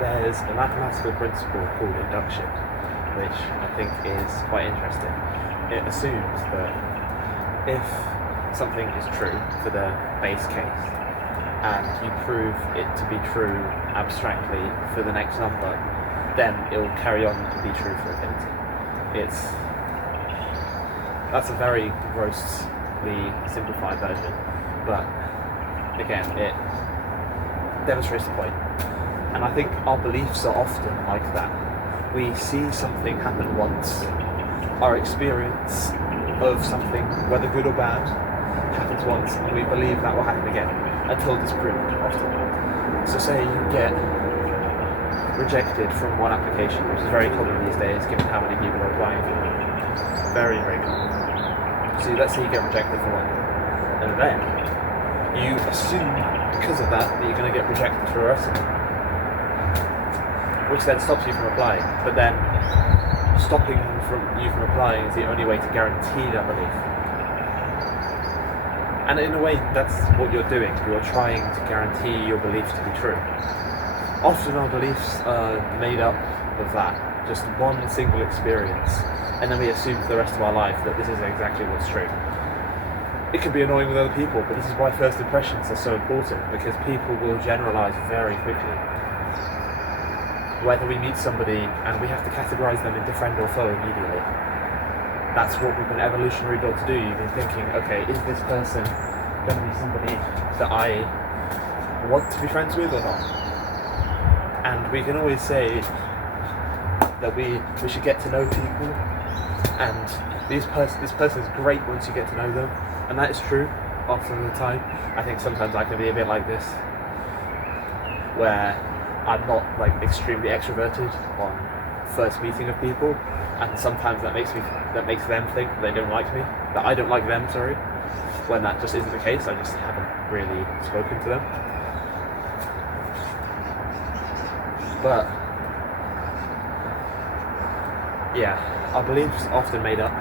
there's a mathematical principle called induction, which I think is quite interesting. It assumes that if something is true for the base case, and you prove it to be true abstractly for the next number, then it will carry on to be true for infinity. That's a very grossly simplified version, but again, it demonstrates the point. And I think our beliefs are often like that. We see something happen once, our experience of something, whether good or bad, happens once, and we believe that will happen again until disproved often. So say you get rejected from one application, which is very common these days given how many people are applying for it. Very, very common. So let's say you get rejected for one, and then you assume because of that you're going to get rejected for the rest of them, which then stops you from applying. But then stopping you from applying is the only way to guarantee that belief. And in a way, that's what you're doing. You're trying to guarantee your belief to be true. Often our beliefs are made up of that, just one single experience, and then we assume for the rest of our life that this is exactly what's true. It can be annoying with other people, but this is why first impressions are so important, because people will generalize very quickly. Whether we meet somebody and we have to categorize them into friend or foe immediately. That's what we've been evolutionary built to do. You've been thinking, okay, is this person going to be somebody that I want to be friends with or not? And we can always say that we should get to know people, and this person is great once you get to know them, and that is true often of the time. I think sometimes I can be a bit like this, where I'm not like extremely extroverted on first meeting of people, and sometimes that makes them think that they don't like me, that I don't like them, sorry, when that just isn't the case. I just haven't really spoken to them. But yeah, our beliefs are often made up.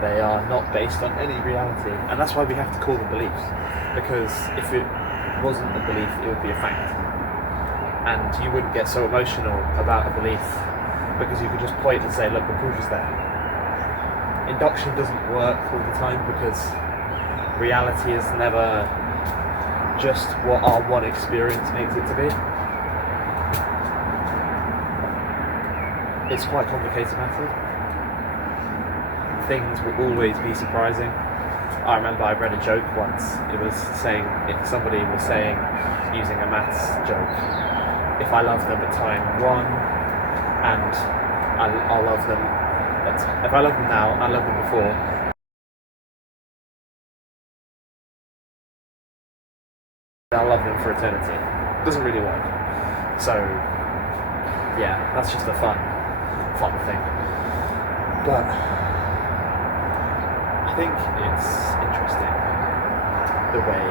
They are not based on any reality, and that's why we have to call them beliefs, because if it wasn't a belief, it would be a fact. And you wouldn't get so emotional about a belief, because you could just point and say, look, the proof is there. Induction doesn't work all the time, because reality is never just what our one experience makes it to be. It's quite a complicated matter. Things will always be surprising. I remember I read a joke once. It was saying, somebody was saying, using a maths joke, if I love them at time 1, and I'll love them if I love them now, I love them before, I'll love them for eternity. It doesn't really work. So yeah, that's just a fun thing. But I think it's interesting the way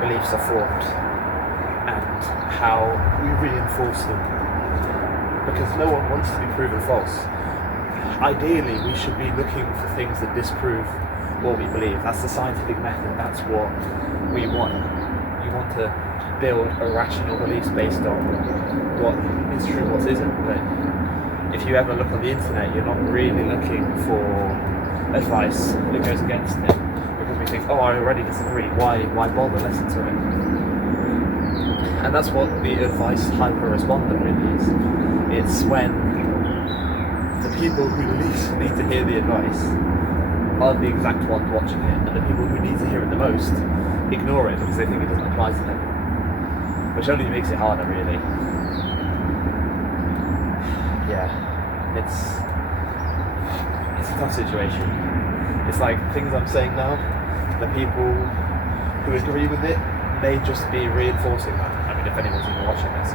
beliefs are formed and how we reinforce them, because no one wants to be proven false. Ideally, we should be looking for things that disprove what we believe. That's the scientific method. That's what we want. You want to build irrational beliefs based on what is true, what isn't. But if you ever look on the internet, you're not really looking for advice that goes against it, because we think, oh, I already disagree. Why bother listening to it? And that's what the advice hyper-responder really is. It's when the people who least need to hear the advice are the exact ones watching it, and the people who need to hear it the most ignore it because they think it doesn't apply to them, which only makes it harder, really. Yeah, it's a tough situation. It's like things I'm saying now, the people who agree with it may just be reinforcing that. I mean, if anyone's even watching this.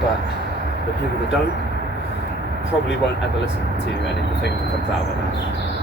But the people that don't probably won't ever listen to any of the things that comes out of their mouth.